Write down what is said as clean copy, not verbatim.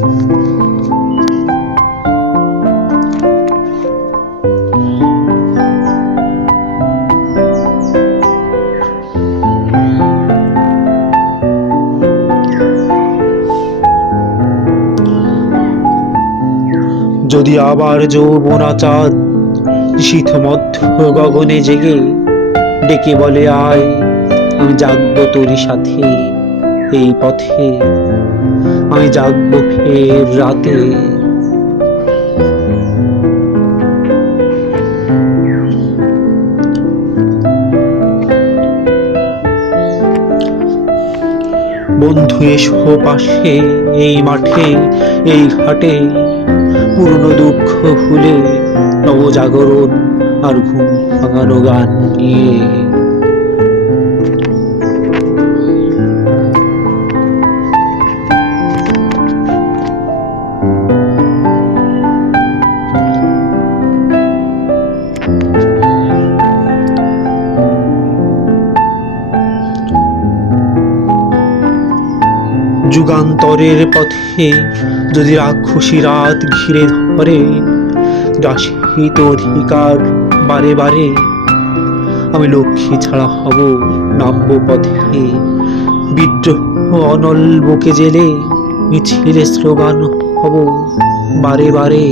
যদি আবার যৌবনা চাঁদ শীত মধ্য গগনে জেগে ডেকে বলে আয়, আমি জাগবো তোরই সাথে এই পথে, আমি জাগবো ফের রাতে। বন্ধু এসো পাশে, এই মাঠে এই ঘাটে, পুরনো দুঃখ ভুলে নবজাগরণ আর ঘুম ভাঙানো গান নিয়ে। যুগান্তরের পথে যদি রাক্ষসী রাত ঘিরে ধরে, দাসিত অধিকার বারে বারে, আমি লক্ষ্মী ছাড়া হব নামবো পথে, বিদ্রোহ অনল বুকে জেলে মিছিলে স্লোগান হব বারে বারে।